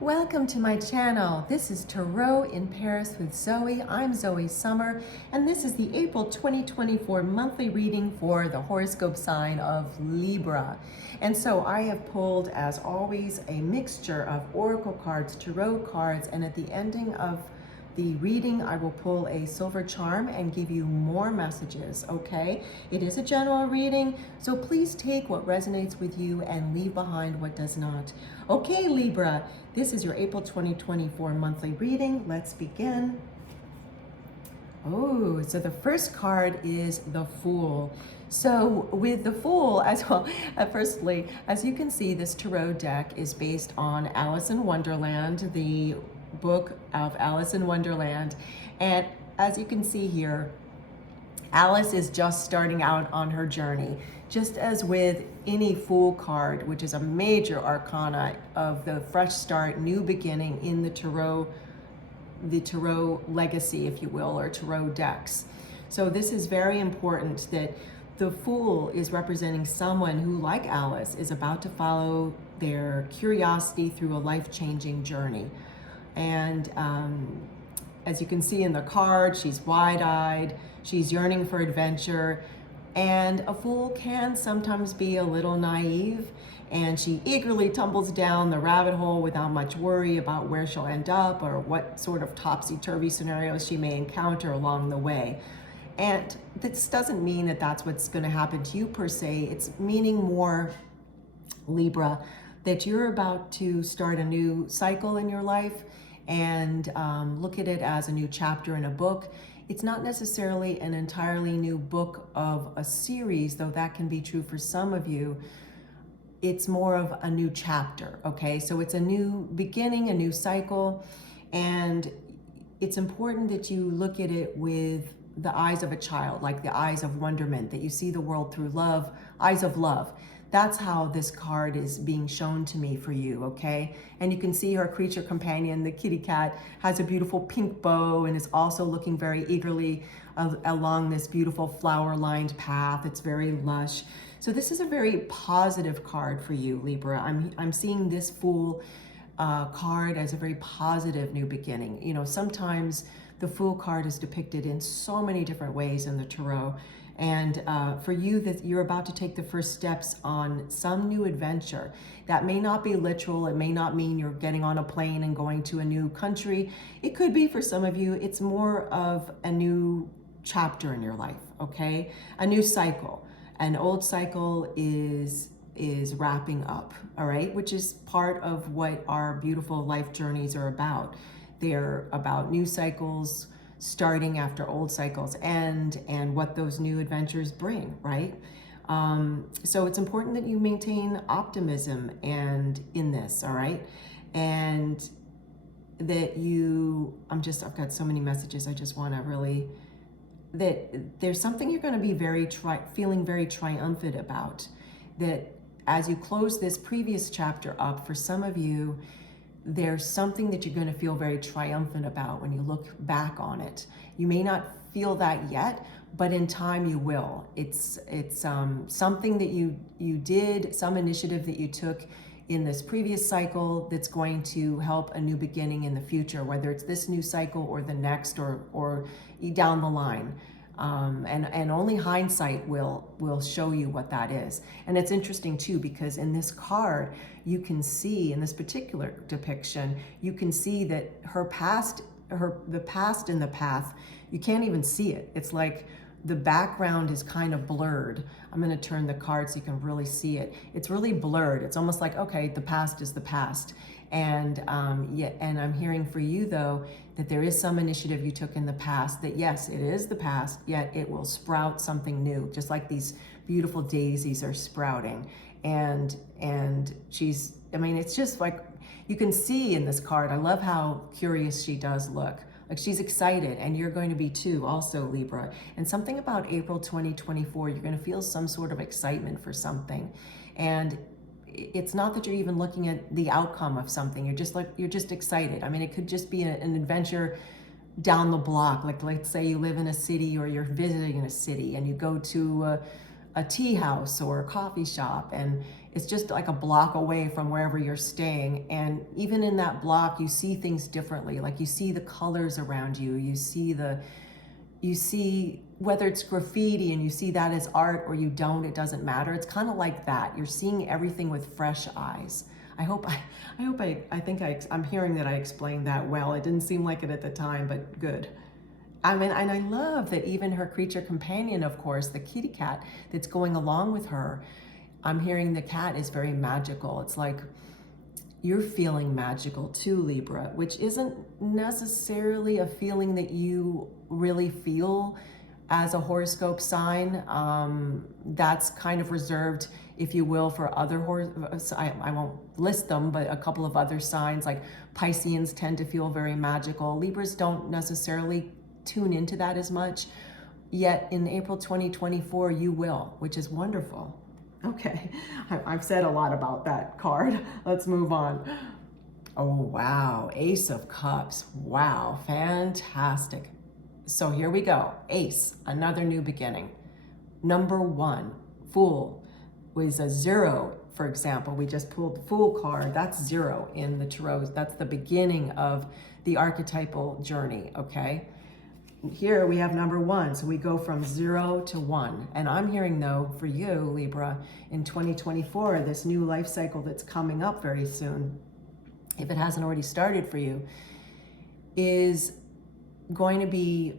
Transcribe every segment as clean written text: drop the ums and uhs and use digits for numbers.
Welcome to my channel. This is Tarot in Paris with Zoe. I'm Zoe Summer, and this is the April 2024 monthly reading for the horoscope sign of Libra. And so I have pulled, as always, a mixture of oracle cards, tarot cards, and at the ending of the reading, I will pull a silver charm and give you more messages, okay? It is a general reading, so please take what resonates with you and leave behind what does not. Okay, Libra, this is your April 2024 monthly reading. Let's begin. Oh, so the first card is the Fool. So with the Fool as well, firstly, as you can see, this tarot deck is based on Alice in Wonderland, the book of Alice in Wonderland. And as you can see here, Alice is just starting out on her journey. Just as with any Fool card, which is a major arcana of the fresh start, new beginning in the tarot legacy, if you will, or tarot decks. So this is very important that the Fool is representing someone who, like Alice, is about to follow their curiosity through a life-changing journey. And as you can see in the card, she's wide-eyed, she's yearning for adventure, and a fool can sometimes be a little naive, and she eagerly tumbles down the rabbit hole without much worry about where she'll end up or what sort of topsy-turvy scenarios she may encounter along the way. And this doesn't mean that that's what's going to happen to you per se. It's meaning more, Libra, that you're about to start a new cycle in your life and look at it as a new chapter in a book. It's not necessarily an entirely new book of a series, though that can be true for some of you. It's more of a new chapter, okay? So it's a new beginning, a new cycle, and it's important that you look at it with the eyes of a child, like the eyes of wonderment, that you see the world through love, eyes of love. That's how this card is being shown to me for you, okay? And you can see her creature companion, the kitty cat, has a beautiful pink bow and is also looking very eagerly along this beautiful flower-lined path. It's very lush. So this is a very positive card for you, Libra. I'm seeing this Fool card as a very positive new beginning. You know, sometimes the Fool card is depicted in so many different ways in the tarot. And for you, that you're about to take the first steps on some new adventure. That may not be literal. It may not mean you're getting on a plane and going to a new country. It could be for some of you. It's more of a new chapter in your life, okay? A new cycle. An old cycle is wrapping up, all right? Which is part of what our beautiful life journeys are about. They're about new cycles, starting after old cycles and what those new adventures bring, right? So it's important that you maintain optimism and in this, all right? And that you, I've got so many messages. I just want to really, that there's something you're going to be feeling very triumphant about. That as you close this previous chapter up, for some of you, there's something that you're going to feel very triumphant about when you look back on it. You may not feel that yet, but in time you will. It's something that you did, some initiative that you took in this previous cycle that's going to help a new beginning in the future, whether it's this new cycle or the next or down the line. And only hindsight will show you what that is. And it's interesting too, because in this card, you can see, in this particular depiction, you can see that the past and the path, you can't even see it. It's like the background is kind of blurred. I'm going to turn the card so you can really see it. It's really blurred. It's almost like, okay, the past is the past. And and I'm hearing for you, though, that there is some initiative you took in the past, that yes, it is the past, yet it will sprout something new, just like these beautiful daisies are sprouting. And she's, I mean, it's just like, you can see in this card, I love how curious she does look. Like she's excited, and you're going to be too, also, Libra. And something about April 2024, you're going to feel some sort of excitement for something. And it's not that you're even looking at the outcome of something. You're just excited. I mean, it could just be an adventure down the block. Like, let's say you live in a city or you're visiting a city and you go to a tea house or a coffee shop, and it's just like a block away from wherever you're staying. And even in that block, you see things differently. Like you see the colors around you, you see whether it's graffiti and you see that as art or you don't, it doesn't matter. It's kind of like that. You're seeing everything with fresh eyes. I'm hearing that I explained that well. It didn't seem like it at the time, but good. I mean, and I love that even her creature companion, of course, the kitty cat that's going along with her, I'm hearing the cat is very magical. It's like you're feeling magical too, Libra, which isn't necessarily a feeling that you really feel as a horoscope sign. That's kind of reserved, if you will, for other I won't list them, but a couple of other signs like Pisceans tend to feel very magical. Libras don't necessarily tune into that as much, yet in April 2024 you will, which is wonderful. Okay, I've said a lot about that card. Let's move on. Oh wow, Ace of Cups. Wow, fantastic. So here we go. Ace, another new beginning. Number 1, Fool, was a 0, for example. We just pulled the Fool card. That's 0 in the Tarot. That's the beginning of the archetypal journey, okay? Here we have number 1, so we go from 0 to 1. And I'm hearing, though, for you, Libra, in 2024, this new life cycle that's coming up very soon, if it hasn't already started for you, is going to be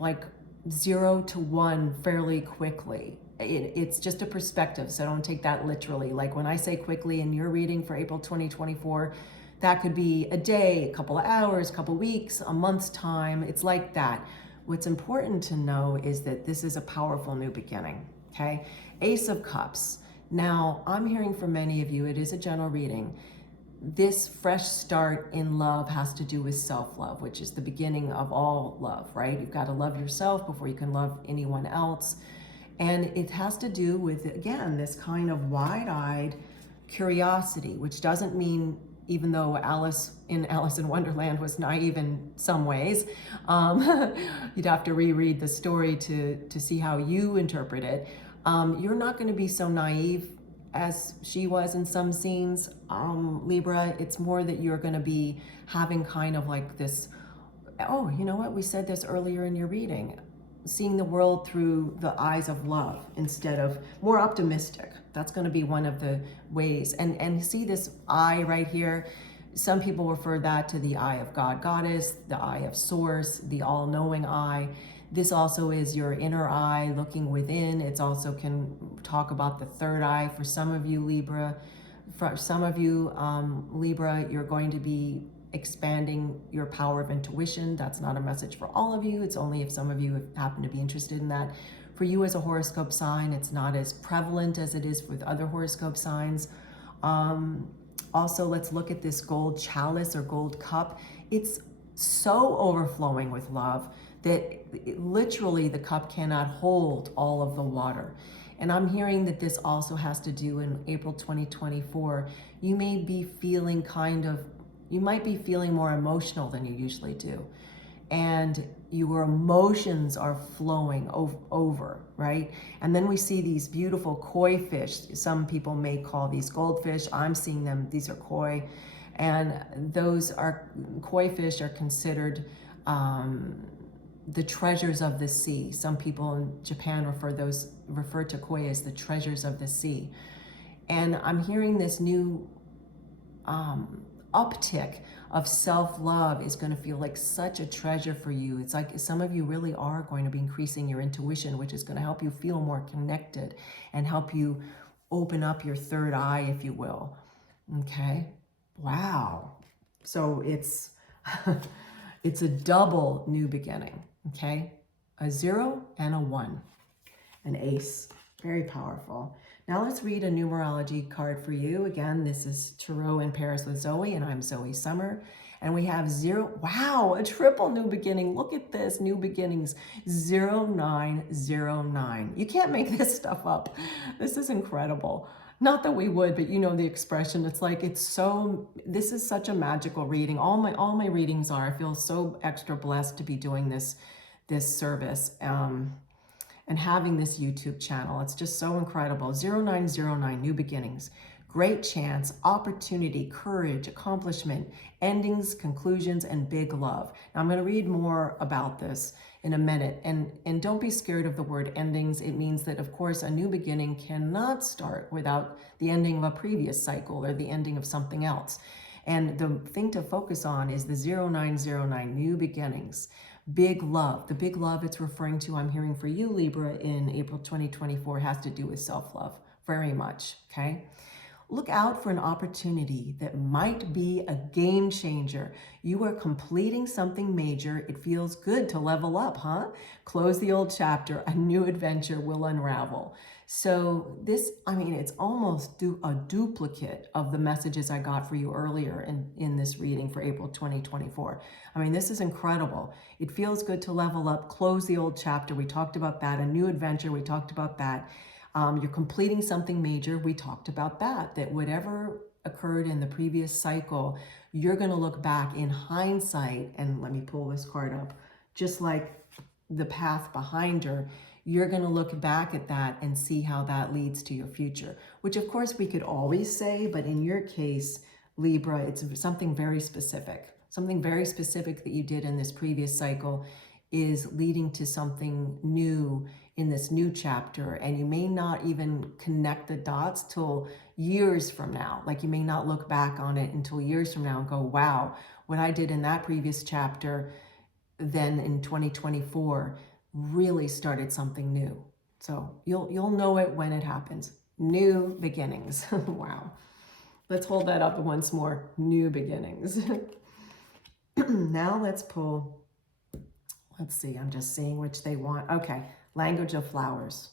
like 0 to 1 fairly quickly. It's just a perspective, so don't take that literally. Like when I say quickly in your reading for April 2024, that could be a day, a couple of hours, a couple of weeks, a month's time. It's like that. What's important to know is that this is a powerful new beginning, okay? Ace of Cups. Now, I'm hearing from many of you, it is a general reading. This fresh start in love has to do with self-love, which is the beginning of all love, right? You've got to love yourself before you can love anyone else. And it has to do with, again, this kind of wide-eyed curiosity, which doesn't mean, even though Alice in Wonderland was naive in some ways, you'd have to reread the story to see how you interpret it. You're not going to be so naive as she was in some scenes, Libra. It's more that you're going to be having kind of like this, oh, you know what? We said this earlier in your reading. Seeing the world through the eyes of love instead of more optimistic. That's going to be one of the ways. And see this eye right here? Some people refer that to the eye of God, Goddess, the eye of Source, the all-knowing eye. This also is your inner eye looking within. It's also can talk about the third eye for some of you, Libra. For some of you, Libra, you're going to be expanding your power of intuition. That's not a message for all of you. It's only if some of you happen to be interested in that. For you as a horoscope sign, it's not as prevalent as it is with other horoscope signs. Also, let's look at this gold chalice or gold cup. It's so overflowing with love that literally the cup cannot hold all of the water. And I'm hearing that this also has to do in April 2024. You may be feeling you might be feeling more emotional than you usually do. And your emotions are flowing over, right? And then we see these beautiful koi fish. Some people may call these goldfish. I'm seeing them, these are koi. And those are, koi fish are considered the treasures of the sea. Some people in Japan refer to koi as the treasures of the sea. And I'm hearing this new uptick of self-love is going to feel like such a treasure for you. It's like some of you really are going to be increasing your intuition, which is going to help you feel more connected and help you open up your third eye, if you will. Okay. Wow. So it's it's a double new beginning. Okay. A 0 and a 1. An ace. Very powerful. Now let's read a numerology card for you. Again, this is Tarot in Paris with Zoe, and I'm Zoe Summer. And we have 0, wow, a triple new beginning. Look at this, new beginnings, 0909. You can't make this stuff up. This is incredible. Not that we would, but you know the expression. It's like, this is such a magical reading. All my readings are. I feel so extra blessed to be doing this service. and having this YouTube channel. It's just so incredible. 0909, new beginnings. Great chance, opportunity, courage, accomplishment, endings, conclusions, and big love. Now I'm going to read more about this in a minute. And don't be scared of the word endings. It means that, of course, a new beginning cannot start without the ending of a previous cycle or the ending of something else. And the thing to focus on is the 0909, new beginnings. Big love. The big love it's referring to, I'm hearing for you, Libra, in April 2024 has to do with self-love very much, okay? Look out for an opportunity that might be a game changer. You are completing something major. It feels good to level up, huh? Close the old chapter. A new adventure will unravel. So this, I mean, it's almost a duplicate of the messages I got for you earlier in this reading for April 2024. I mean, this is incredible. It feels good to level up, close the old chapter. We talked about that. A new adventure. We talked about that. You're completing something major. We talked about that whatever occurred in the previous cycle, you're going to look back in hindsight, and let me pull this card up, just like the path behind her, you're going to look back at that and see how that leads to your future, which of course we could always say, but in your case, Libra, it's something very specific. Something very specific that you did in this previous cycle is leading to something new in this new chapter, and you may not even connect the dots till years from now. Like you may not look back on it until years from now and go, wow, what I did in that previous chapter then in 2024 really started something new. So you'll know it when it happens. New beginnings. Wow. Let's hold that up once more. New beginnings. Now let's pull, let's see, I'm just seeing which they want. Okay. Language of flowers.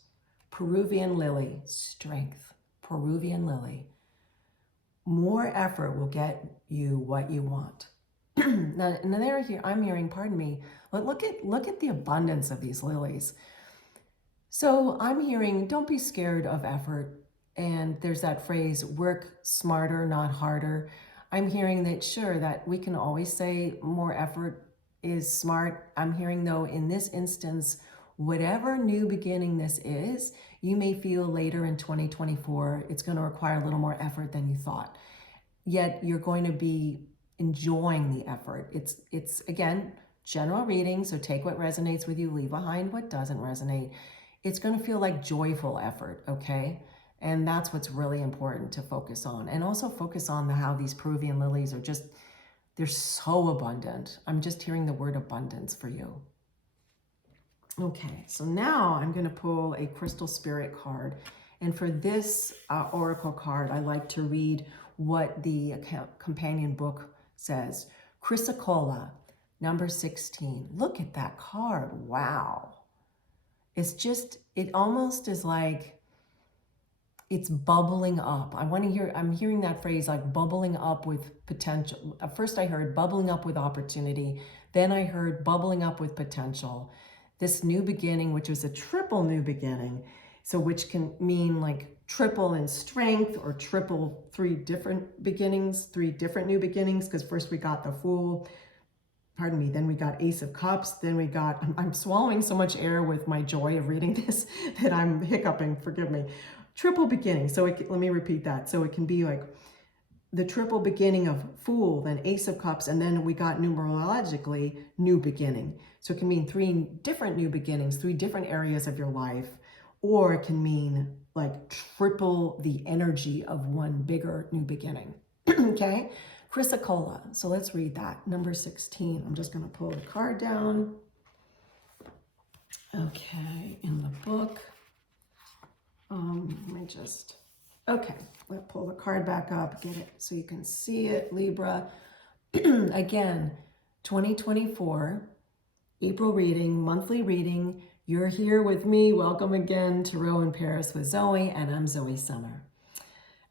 Peruvian lily, strength. Peruvian lily. More effort will get you what you want. Now, I'm hearing, pardon me, but look at the abundance of these lilies. So I'm hearing, don't be scared of effort. And there's that phrase, work smarter, not harder. I'm hearing that, sure, that we can always say more effort is smart. I'm hearing, though, in this instance, whatever new beginning this is, you may feel later in 2024, it's going to require a little more effort than you thought. Yet you're going to be enjoying the effort. It's again, general reading, so take what resonates with you, leave behind what doesn't resonate. It's going to feel like joyful effort, okay? And that's what's really important to focus on. And also focus on how these Peruvian lilies are just, they're so abundant. I'm just hearing the word abundance for you. Okay, so now I'm going to pull a crystal spirit card. And for this oracle card, I like to read what the companion book says. Chrysocolla, number 16. Look at that card. Wow. It's just, it almost is like it's bubbling up. I'm hearing that phrase like bubbling up with potential. At first I heard bubbling up with opportunity. Then I heard bubbling up with potential. This new beginning, which was a triple new beginning, so which can mean like triple in strength or triple three different new beginnings, because first we got the Fool, pardon me, then we got Ace of Cups, then we got, I'm swallowing so much air with my joy of reading this that I'm hiccuping, forgive me. Triple beginning, so let me repeat that. So it can be like the triple beginning of Fool, then Ace of Cups, and then we got numerologically new beginning. So it can mean 3 different new beginnings, 3 different areas of your life, or it can mean like triple the energy of one bigger new beginning. Okay? Chrysocolla. So let's read that. Number 16. I'm just going to pull the card down. Okay, in the book. Let me just, okay, let's pull the card back up, get it so you can see it, Libra. Again, 2024, April reading, monthly reading. You're here with me. Welcome again to Row in Paris with Zoe, and I'm Zoe Summer.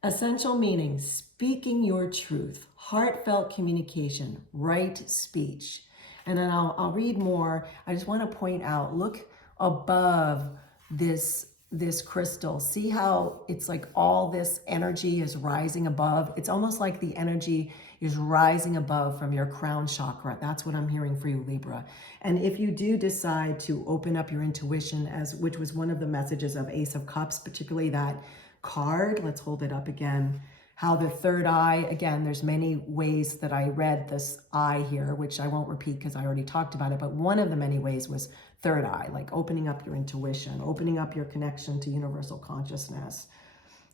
Essential meaning, speaking your truth, heartfelt communication, right speech. And then I'll read more. I just want to point out, look above this this crystal, see how it's like all this energy is rising above. It's almost like the energy is rising above from your crown chakra. That's what I'm hearing for you, Libra. And if you do decide to open up your intuition, which was one of the messages of Ace of Cups, particularly that card, let's hold it up again. How the third eye, again, there's many ways that I read this eye here, which I won't repeat because I already talked about it, but one of the many ways was third eye, like opening up your intuition, opening up your connection to universal consciousness,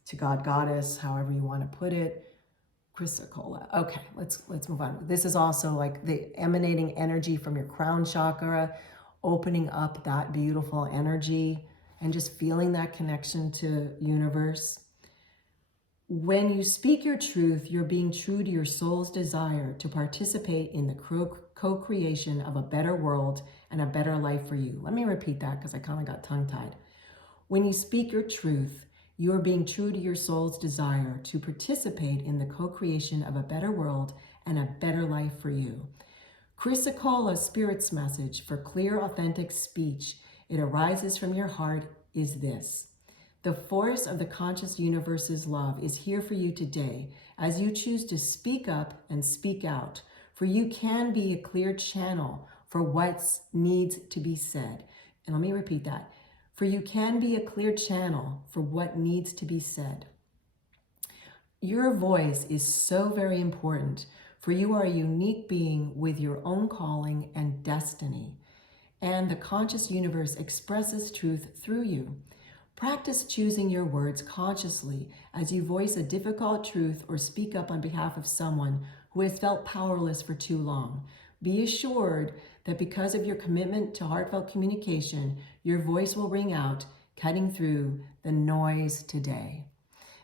to God, Goddess, however you want to put it. Chrysocolla. Okay, let's move on. This is also like the emanating energy from your crown chakra, opening up that beautiful energy and just feeling that connection to universe. When you speak your truth, you're being true to your soul's desire to participate in the co-creation of a better world and a better life for you. Let me repeat that because I kind of got tongue-tied. When you speak your truth, you are being true to your soul's desire to participate in the co-creation of a better world and a better life for you. Chrysocolla Spirit's message for clear, authentic speech, it arises from your heart, is this. The force of the conscious universe's love is here for you today as you choose to speak up and speak out, for you can be a clear channel for what needs to be said. And let me repeat that. For you can be a clear channel for what needs to be said. Your voice is so very important, for you are a unique being with your own calling and destiny. And the conscious universe expresses truth through you. Practice choosing your words consciously as you voice a difficult truth or speak up on behalf of someone who has felt powerless for too long. Be assured that because of your commitment to heartfelt communication, your voice will ring out, cutting through the noise today.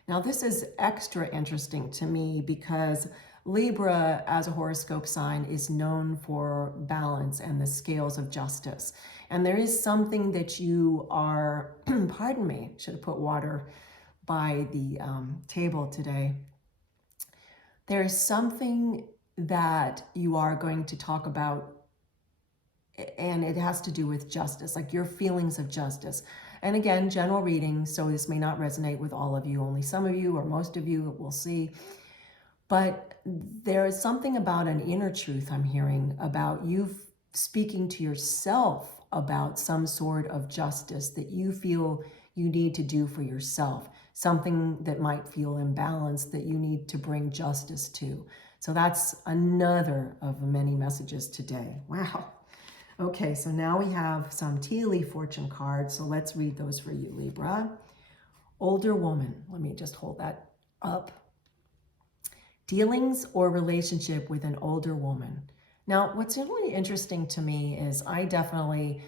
Now, this is extra interesting to me because Libra, as a horoscope sign, is known for balance and the scales of justice. And there is something that you are, pardon me, should have put water by the table today. There is something that you are going to talk about, and it has to do with justice, like your feelings of justice. And again, general reading, so this may not resonate with all of you, only some of you or most of you, we'll see. But there is something about an inner truth I'm hearing about you speaking to yourself about some sort of justice that you feel you need to do for yourself, something that might feel imbalanced that you need to bring justice to. So that's another of many messages today. Wow. Okay, so now we have some tea leaf fortune cards. So let's read those for you, Libra. Older woman. Let me just hold that up. Dealings or relationship with an older woman. Now, what's really interesting to me is I definitely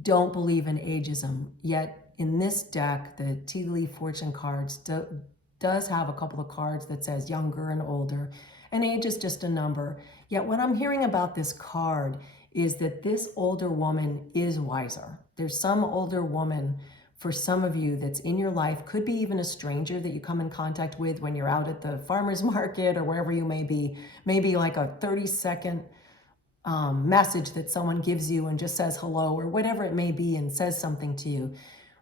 don't believe in ageism, yet in this deck, the tea leaf fortune cards does have a couple of cards that says younger and older, and age is just a number. Yet what I'm hearing about this card is that this older woman is wiser. There's some older woman for some of you that's in your life, could be even a stranger that you come in contact with when you're out at the farmer's market or wherever you may be, maybe like a 30-second message that someone gives you and just says hello or whatever it may be and says something to you.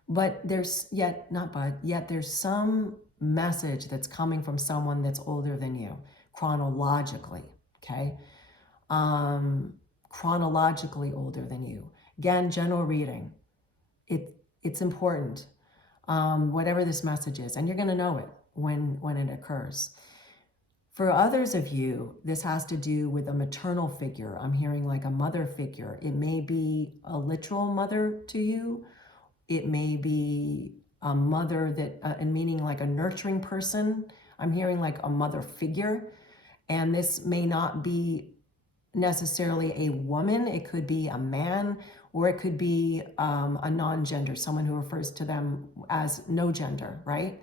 But there's yet there's some message that's coming from someone that's older than you, chronologically, okay? Chronologically older than you. Again, general reading. It's important, whatever this message is, and you're going to know it when it occurs. For others of you, this has to do with a maternal figure. I'm hearing like a mother figure. It may be a literal mother to you. It may be a mother that, and meaning like a nurturing person. I'm hearing like a mother figure, and this may not be necessarily a woman. It could be a man, or it could be a non-gender, someone who refers to them as no gender, right?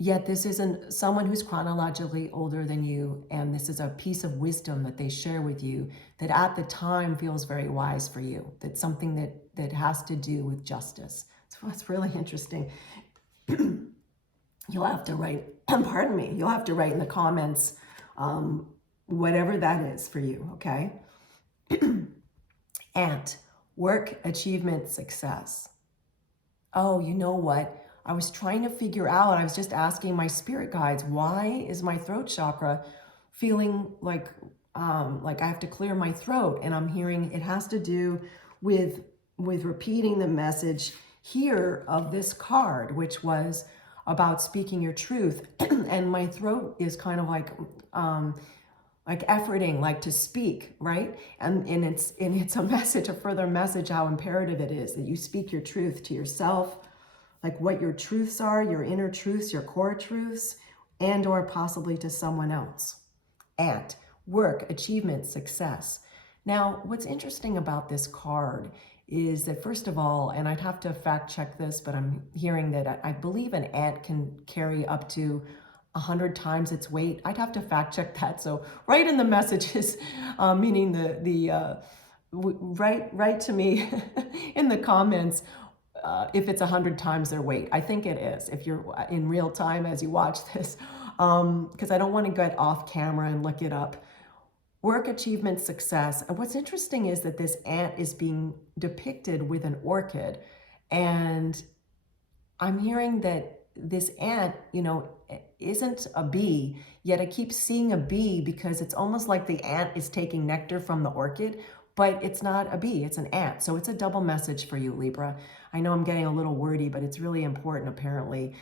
Yet this isn't someone who's chronologically older than you, and this is a piece of wisdom that they share with you that at the time feels very wise for you. That's something that has to do with justice. So that's really interesting. You'll have to write, pardon me, you'll have to write in the comments whatever that is for you, okay? Ant, work, achievement, success. Oh, you know what? I was trying to figure out, I was just asking my spirit guides, why is my throat chakra feeling like I have to clear my throat? And I'm hearing it has to do with repeating the message here of this card, which was about speaking your truth. And my throat is kind of like efforting, like to speak, right? And it's a message, a further message, how imperative it is that you speak your truth to yourself, like what your truths are, your inner truths, your core truths, and or possibly to someone else. And work, achievement, success. Now, what's interesting about this card is that, first of all, and I'd have to fact check this, but I'm hearing that I believe an ant can carry up to 100 times its weight. I'd have to fact check that. So write in the messages, meaning write to me in the comments if it's 100 times their weight. I think it is, if you're in real time as you watch this, because I don't want to get off camera and look it up. Work, achievement, success. And what's interesting is that this ant is being depicted with an orchid. And I'm hearing that this ant, isn't a bee, yet I keep seeing a bee because it's almost like the ant is taking nectar from the orchid, but it's not a bee, it's an ant. So it's a double message for you, Libra. I know I'm getting a little wordy, but it's really important apparently.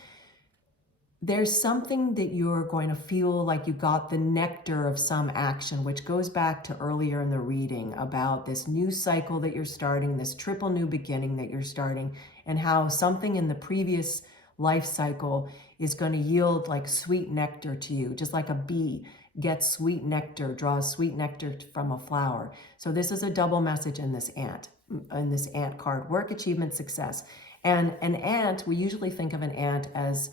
There's something that you're going to feel like you got the nectar of some action, which goes back to earlier in the reading about this new cycle that you're starting, this triple new beginning that you're starting, and how something in the previous life cycle is going to yield like sweet nectar to you, just like a bee gets sweet nectar, draws sweet nectar from a flower. So this is a double message in this ant card: work, achievement, success. And an ant, we usually think of an ant as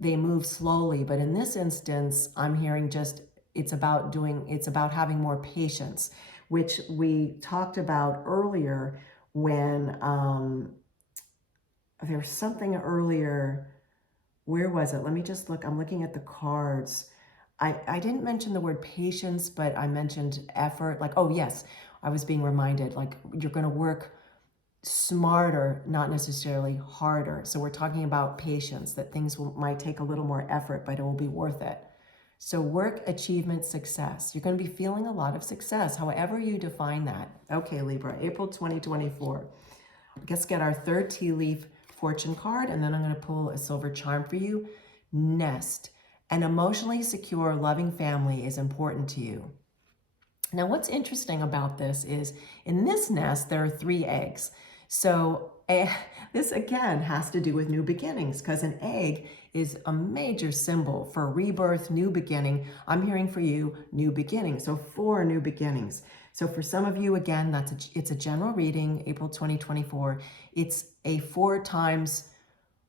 they move slowly, but in this instance, I'm hearing just it's about having more patience, which we talked about earlier when there's something earlier. Where was it? Let me just look. I'm looking at the cards. I didn't mention the word patience, but I mentioned effort. Like, oh yes, I was being reminded, like, you're going to work smarter, not necessarily harder. So we're talking about patience, that things might take a little more effort, but it will be worth it. So work, achievement, success. You're going to be feeling a lot of success, however you define that. Okay, Libra, April 2024. Let's get our third tea leaf fortune card, and then I'm going to pull a silver charm for you. Nest. An emotionally secure, loving family is important to you. Now, what's interesting about this is in this nest, there are 3 eggs. So this again has to do with new beginnings, because an egg is a major symbol for rebirth, new beginning. I'm hearing for you, new beginning. So 4 new beginnings. So for some of you, again, it's a general reading, April 2024. It's a 4 times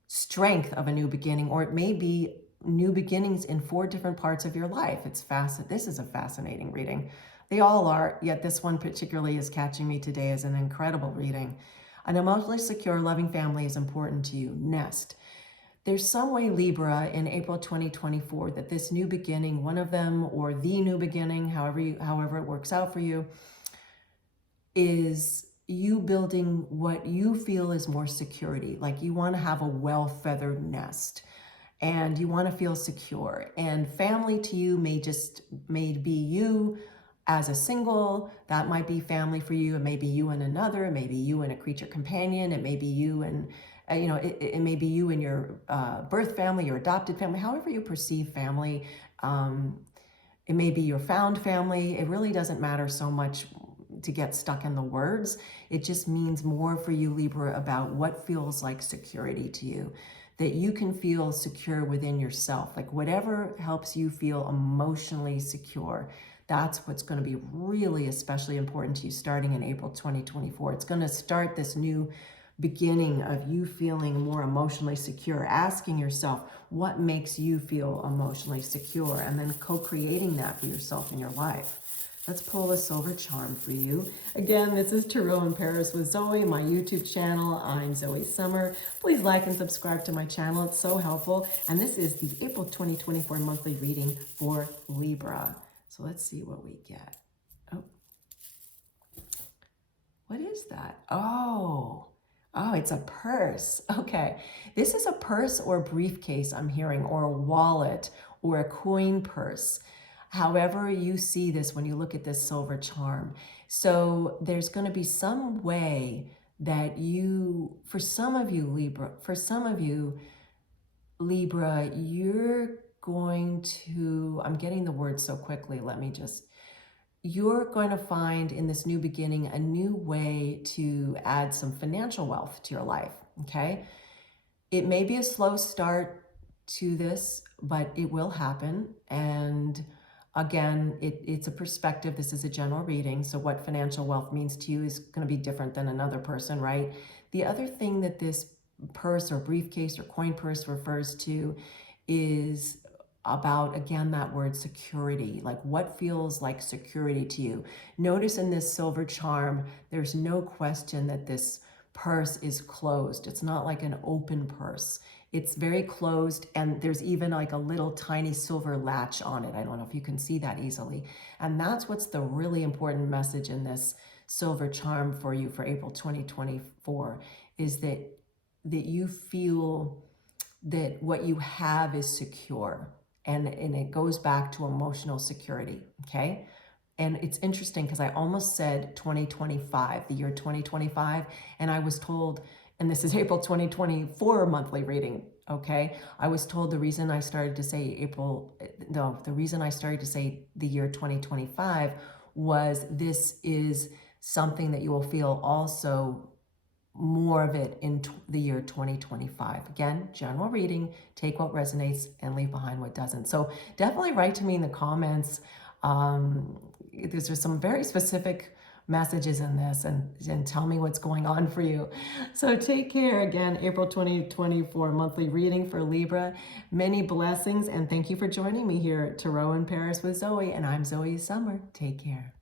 strength of a new beginning, or it may be new beginnings in 4 different parts of your life. This is a fascinating reading. They all are, yet this one particularly is catching me today as an incredible reading. An emotionally secure, loving family is important to you. Nest. There's some way, Libra, in April 2024, that this new beginning, one of them, or the new beginning, however it works out for you, is you building what you feel is more security. Like you want to have a well-feathered nest and you want to feel secure. And family to you may be you as a single. That might be family for you. It may be you and another. It may be you and a creature companion. It may be you and it may be you and your birth family, your adopted family, however you perceive family. It may be your found family. It really doesn't matter so much to get stuck in the words. It just means more for you, Libra, about what feels like security to you, that you can feel secure within yourself. Like whatever helps you feel emotionally secure, that's what's going to be really especially important to you starting in April 2024. It's going to start this new beginning of you feeling more emotionally secure, asking yourself what makes you feel emotionally secure, and then co-creating that for yourself in your life. Let's pull a silver charm for you. Again, this is Tarot in Paris with Zoe, my YouTube channel. I'm Zoe Summer. Please like and subscribe to my channel. It's so helpful. And this is the April 2024 monthly reading for Libra. So let's see what we get. Oh, what is that? Oh, Oh, it's a purse. Okay. This is a purse or briefcase, I'm hearing, or a wallet or a coin purse. However, you see this when you look at this silver charm. So there's going to be some way that you, for some of you, Libra, you're going to, I'm getting the word so quickly. You're going to find in this new beginning a new way to add some financial wealth to your life, okay? It may be a slow start to this, but it will happen. And again, it's a perspective. This is a general reading. So what financial wealth means to you is going to be different than another person, right? The other thing that this purse or briefcase or coin purse refers to is about, again, that word security. Like, what feels like security to you? Notice in this silver charm, there's no question that this purse is closed. It's not like an open purse. It's very closed, and there's even like a little tiny silver latch on it. I don't know if you can see that easily. And that's what's the really important message in this silver charm for you for April 2024, is that you feel that what you have is secure. And it goes back to emotional security, okay? And it's interesting because I almost said 2025, the year 2025, and I was told, and this is April 2024 monthly reading, okay? I was told the reason I started to say the reason I started to say the year 2025 was this is something that you will feel also more of it in the year 2025. Again, general reading, take what resonates and leave behind what doesn't. So definitely write to me in the comments. There's just some very specific messages in this, and tell me what's going on for you. So take care. Again, April 2024 monthly reading for Libra. Many blessings, and thank you for joining me here at Tarot in Paris with Zoe, and I'm Zoe Summer. Take care.